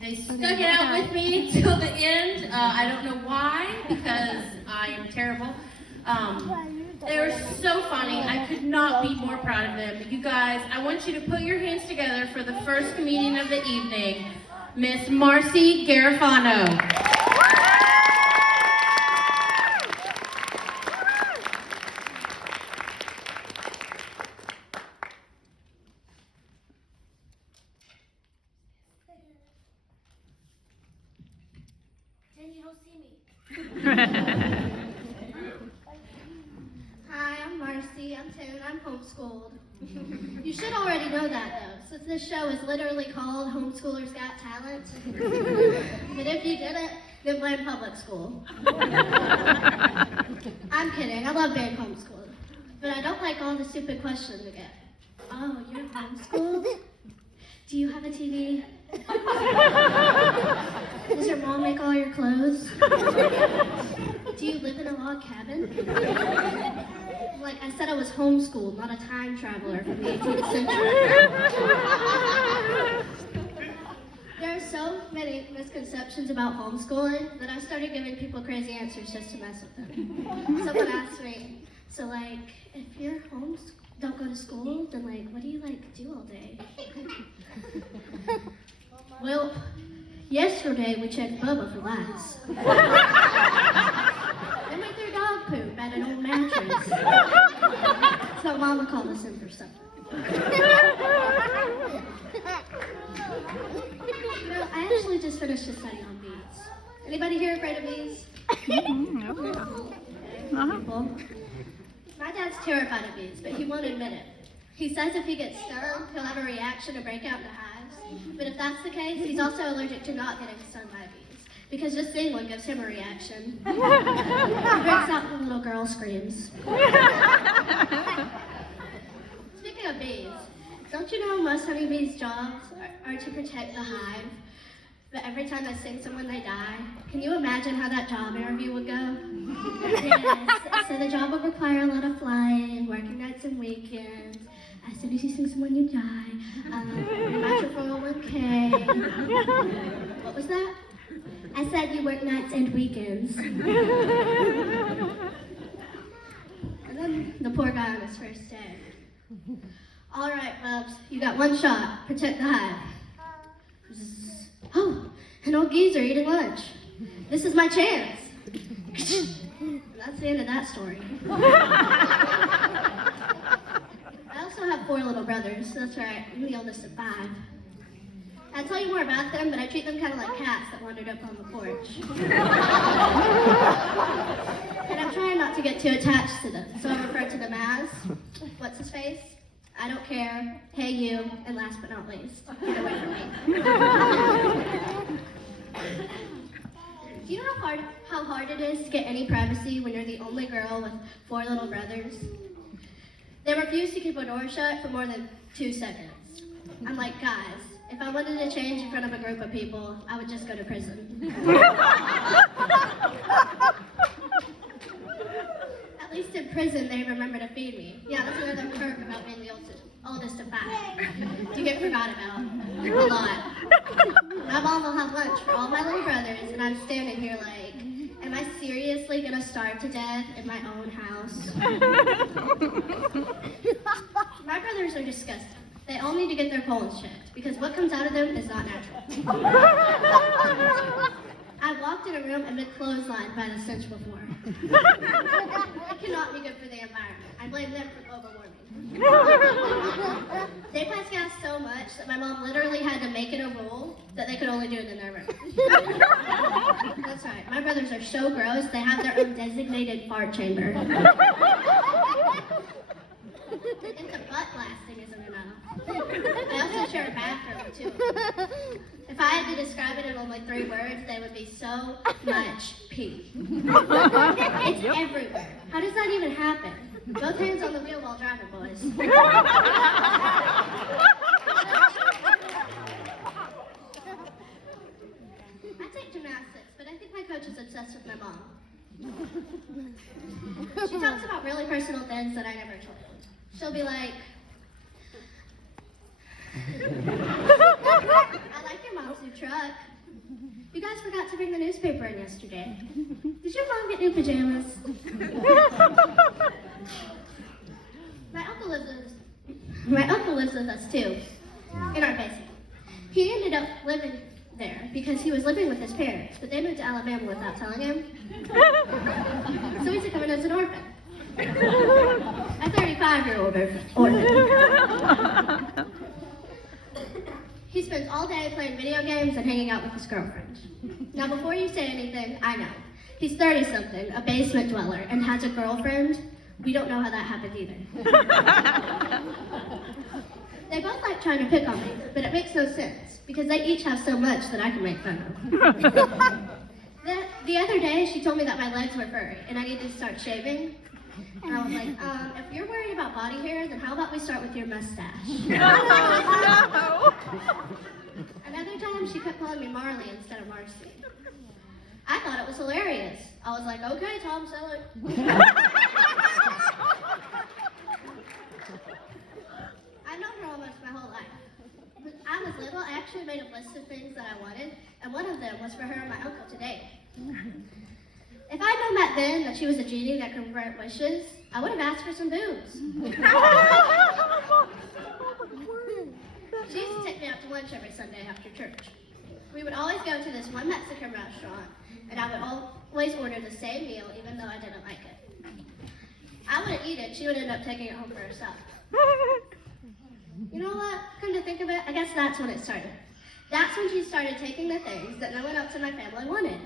They stuck it out with me till the end. I don't know why, because I am terrible. They were so funny. I could not be more proud of them. You guys, I want you to put your hands together for the first comedian of the evening, Miss Marci Garofano. You don't see me. Hi, I'm Marci. I'm 10 and I'm homeschooled. You should already know that though, since this show is literally called Homeschoolers Got Talent. But if you didn't, then blame public school. I'm kidding, I love being homeschooled. But I don't like all the stupid questions we get. Oh, you're homeschooled? Do you have a TV? Does your mom make all your clothes? Do you live in a log cabin? Like I said, I was homeschooled, not a time traveler from the 18th century. There are so many misconceptions about homeschooling that I started giving people crazy answers just to mess with them. Someone asked me, so like, if you're don't go to school, then like, what do you like do all day? Well, yesterday we checked Bubba for lice. Then we threw dog poop at an old mattress. So Mama called us in for supper. You know, I actually just finished a study on bees. Anybody here afraid of bees? People. My dad's terrified of bees, but he won't admit it. He says if he gets stung, he'll have a reaction and break out into hives. But if that's the case, he's also allergic to not getting stung by bees, because just seeing one gives him a reaction. He breaks out when the little girl screams. Speaking of bees, don't you know most honeybees' jobs are to protect the hive? But every time I sting someone, they die. Can you imagine how that job interview would go? Yes, so the job would require a lot of flying, working nights and weekends. As soon as you sting someone, you die. Match your 401k. What was that? I said you work nights and weekends. And then the poor guy on his first day. All right, Bubs, you got one shot. Protect the hive. Oh, an old geezer eating lunch. This is my chance. That's the end of that story. I also have 4 little brothers. That's right, I'm the oldest of 5. I'll tell you more about them, but I treat them kind of like cats that wandered up on the porch. And I'm trying not to get too attached to them, so I refer to them as, what's his face? I don't care, hey you, and last but not least, get away from me. Do you know how hard it is to get any privacy when you're the only girl with 4 little brothers? They refuse to keep a door shut for more than 2 seconds. I'm like, guys, if I wanted to change in front of a group of people, I would just go to prison. At least in prison, they remember to feed me. Yeah, that's another perk about being the oldest of 5. You get forgot about a lot. My mom will have lunch for all my little brothers, and I'm standing here like, am I seriously gonna starve to death in my own house? My brothers are disgusting. They all need to get their colons checked, because what comes out of them is not natural. I walked in a room and been clotheslined by the stench before. It cannot be good for the environment. I blame them for global warming. They pass gas so much that my mom literally had to make it a rule that they could only do it in their room. That's right. My brothers are so gross, they have their own designated fart chamber. If the butt blasting isn't enough. I also share a bathroom, too. If I had to describe it in only 3 words, they would be so much pee. It's everywhere. How does that even happen? Both hands on the wheel while driving, boys. I take gymnastics, but I think my coach is obsessed with my mom. She talks about really personal things that I never told. She'll be like, I like your mom's new truck. You guys forgot to bring the newspaper in yesterday. Did your mom get new pajamas? My uncle lives with us too, in our basement. He ended up living there because he was living with his parents, but they moved to Alabama without telling him. So he took him in as an orphan. A 35-year-old orphan. He spends all day playing video games and hanging out with his girlfriend. Now, before you say anything, I know. He's 30-something, a basement dweller, and has a girlfriend. We don't know how that happened either. They both like trying to pick on me, but it makes no sense, because they each have so much that I can make fun of. The other day, she told me that my legs were furry, and I needed to start shaving. And I was like, if you're worried about body hair, then how about we start with your mustache? No. Another time, she kept calling me Marley instead of Marci. I thought it was hilarious. I was like, okay, Tom Selleck. I've known her almost my whole life. When I was little, I actually made a list of things that I wanted, and one of them was for her and my uncle to date. If I'd known back then that she was a genie that could grant wishes, I would have asked for some boobs. She used to take me out to lunch every Sunday after church. We would always go to this one Mexican restaurant, and I would always order the same meal even though I didn't like it. I wouldn't eat it, she would end up taking it home for herself. You know what? Come to think of it, I guess that's when it started. That's when she started taking the things that no one else in my family wanted.